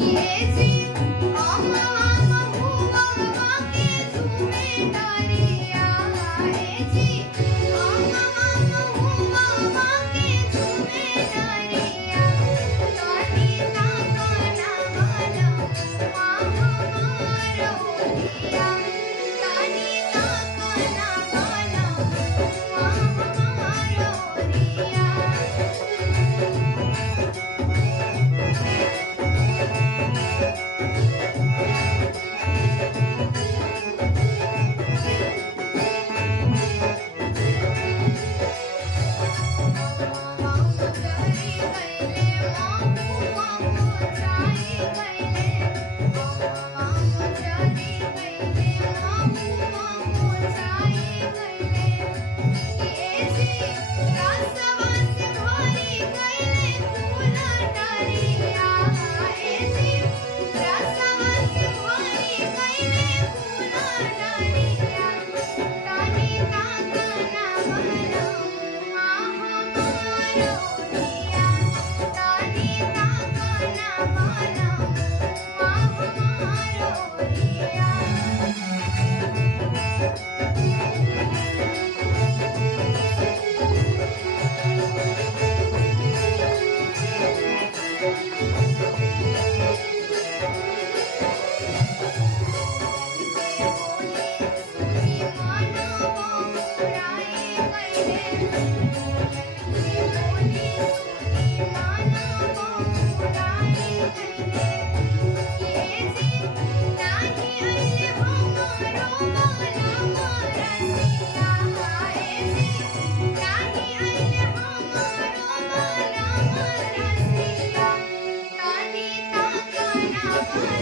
ये जी आमा आमा हुआ वाके झूमे तारिया ये जी आमा आमा हुआ वाके झूमे तारिया तानी ता काना वाला हमारो दिया तानी ता काना वाला हमारो दिया Bye.